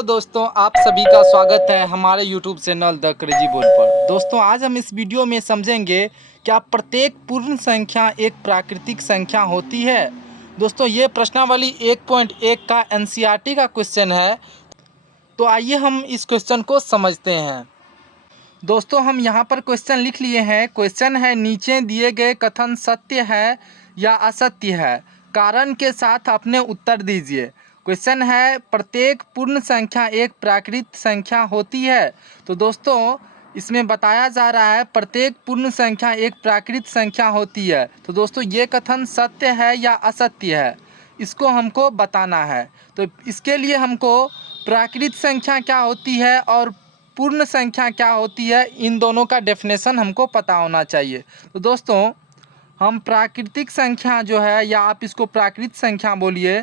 Hello दोस्तों, आप सभी का स्वागत है हमारे YouTube channel the crazy board पर। दोस्तों, आज हम इस वीडियो में समझेंगे क्या प्रत्येक पूर्ण संख्या एक प्राकृतिक संख्या होती है। दोस्तों, ये प्रश्नावली 1.1 का एनसीईआरटी का क्वेश्चन है। तो आइए हम इस क्वेश्चन को समझते हैं। दोस्तों, हम यहाँ पर क्वेश्चन लिख लिए हैं। क्वेश्चन है, नीचे दिए गए कथन सत्य है या असत्य है, कारण के साथ अपने उत्तर दीजिए। क्वेश्चन है, प्रत्येक पूर्ण संख्या एक प्राकृत संख्या होती है। तो दोस्तों, इसमें बताया जा रहा है प्रत्येक पूर्ण संख्या एक प्राकृत संख्या होती है। तो दोस्तों, ये कथन सत्य है या असत्य है, इसको हमको बताना है। तो इसके लिए हमको प्राकृत संख्या क्या होती है और पूर्ण संख्या क्या होती है, इन दोनों का डेफिनेशन हमको पता होना चाहिए। तो दोस्तों, हम प्राकृतिक संख्या जो है, या आप इसको प्राकृत संख्या बोलिए,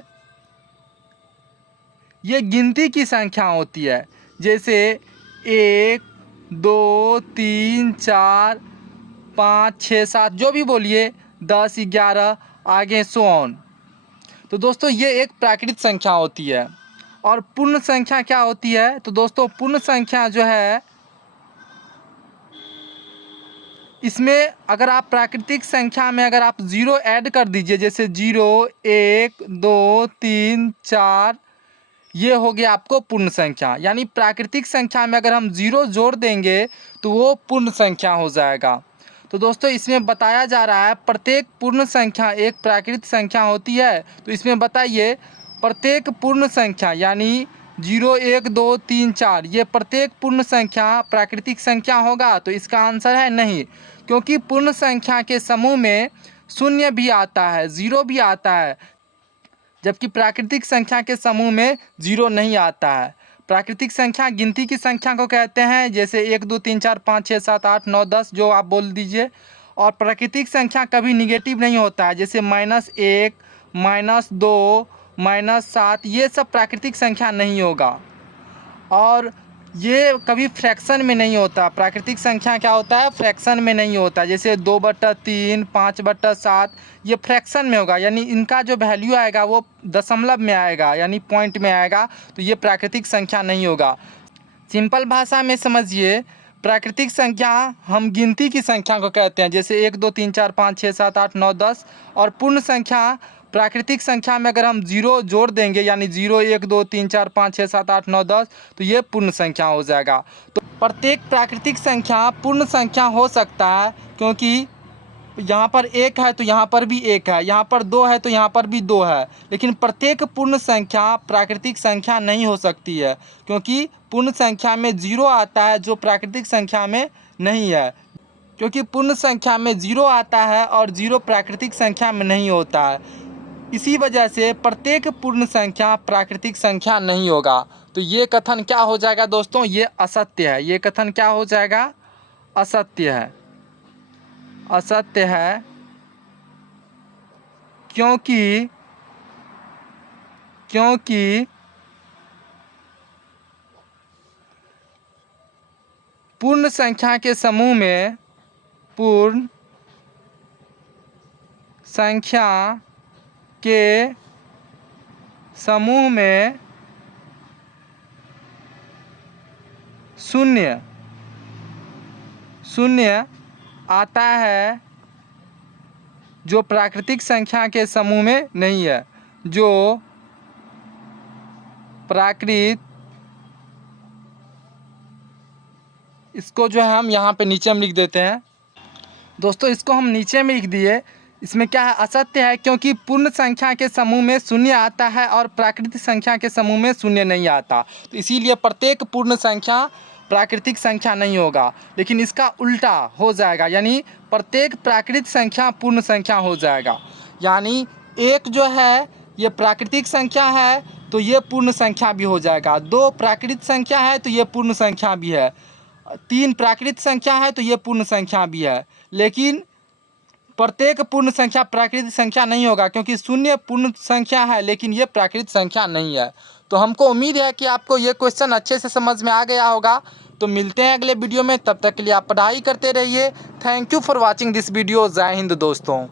ये गिनती की संख्या होती है। जैसे 1 2 3 4 5 6 7 जो भी बोलिए, 10 11 आगे सो ऑन। तो दोस्तों, ये एक प्राकृतिक संख्या होती है। और पूर्ण संख्या क्या होती है? तो दोस्तों, पूर्ण संख्या जो है, इसमें अगर आप प्राकृतिक संख्या में अगर आप ज़ीरो ऐड कर दीजिए, जैसे 0 1 2 3 4, ये हो गया आपको पूर्ण संख्या। यानी प्राकृतिक संख्या में अगर हम ज़ीरो जोड़ देंगे तो वो पूर्ण संख्या हो जाएगा। तो दोस्तों, इसमें बताया जा रहा है प्रत्येक पूर्ण संख्या एक प्राकृत संख्या होती है। तो इसमें बताइए, प्रत्येक पूर्ण संख्या यानी 0 1 2 3 4, ये प्रत्येक पूर्ण संख्या प्राकृतिक संख्या होगा? तो इसका आंसर है नहीं, क्योंकि पूर्ण संख्या के समूह में शून्य भी आता है, ज़ीरो भी आता है, जबकि प्राकृतिक संख्या के समूह में ज़ीरो नहीं आता है। प्राकृतिक संख्या गिनती की संख्या को कहते हैं, जैसे 1 2 3 4 5 6 7 8 9 10 जो आप बोल दीजिए। और प्राकृतिक संख्या कभी निगेटिव नहीं होता है, जैसे -1 -2 -7, ये सब प्राकृतिक संख्या नहीं होगा। और ये कभी फ्रैक्शन में नहीं होता। प्राकृतिक संख्या क्या होता है? फ्रैक्शन में नहीं होता। जैसे 2/3 5/7, ये फ्रैक्शन में होगा, यानी इनका जो वैल्यू आएगा वो दशमलव में आएगा, यानी पॉइंट में आएगा। तो ये प्राकृतिक संख्या नहीं होगा। सिंपल भाषा में समझिए, प्राकृतिक संख्या हम गिनती की संख्या को कहते हैं, जैसे 1 2 3 4 5 6 7 8 9 10। और पूर्ण संख्या, प्राकृतिक संख्या में अगर हम ज़ीरो जोड़ देंगे, यानी 0 1 2 3 4 5 6 7 8 9 10, तो ये पूर्ण संख्या हो जाएगा। तो प्रत्येक प्राकृतिक संख्या पूर्ण संख्या हो सकता है, क्योंकि यहाँ पर 1 है तो यहाँ पर भी 1 है, यहाँ पर 2 है तो यहाँ पर भी 2 है। लेकिन प्रत्येक पूर्ण संख्या प्राकृतिक संख्या नहीं हो सकती है, क्योंकि पूर्ण संख्या में ज़ीरो आता है, जो प्राकृतिक संख्या में नहीं है। क्योंकि पूर्ण संख्या में ज़ीरो आता है और ज़ीरो प्राकृतिक संख्या में नहीं होता है। इसी वजह से प्रत्येक पूर्ण संख्या प्राकृतिक संख्या नहीं होगा। तो ये कथन क्या हो जाएगा दोस्तों? ये असत्य है। ये कथन क्या हो जाएगा? असत्य है। असत्य है, क्योंकि पूर्ण संख्या के समूह में पूर्ण संख्या के समूह में शून्य आता है, जो प्राकृतिक संख्या के समूह में नहीं है। जो प्राकृत, इसको जो है हम यहाँ पे नीचे में लिख देते हैं। दोस्तों, इसको हम नीचे में लिख दिए। इसमें क्या है? असत्य है, क्योंकि पूर्ण संख्या के समूह में शून्य आता है और प्राकृतिक संख्या के समूह में शून्य नहीं आता। तो इसीलिए प्रत्येक पूर्ण संख्या प्राकृतिक संख्या नहीं होगा। लेकिन इसका उल्टा हो जाएगा, यानी प्रत्येक प्राकृतिक संख्या पूर्ण संख्या हो जाएगा। यानी 1 जो है ये प्राकृतिक संख्या है, तो ये पूर्ण संख्या भी हो जाएगा। 2 प्राकृतिक संख्या है, तो ये पूर्ण संख्या भी है। 3 प्राकृतिक संख्या है, तो ये पूर्ण संख्या भी है। लेकिन प्रत्येक पूर्ण संख्या प्राकृतिक संख्या नहीं होगा, क्योंकि शून्य पूर्ण संख्या है, लेकिन ये प्राकृतिक संख्या नहीं है। तो हमको उम्मीद है कि आपको ये क्वेश्चन अच्छे से समझ में आ गया होगा। तो मिलते हैं अगले वीडियो में, तब तक के लिए आप पढ़ाई करते रहिए। Thank you for watching this video. जय हिंद दोस्तों।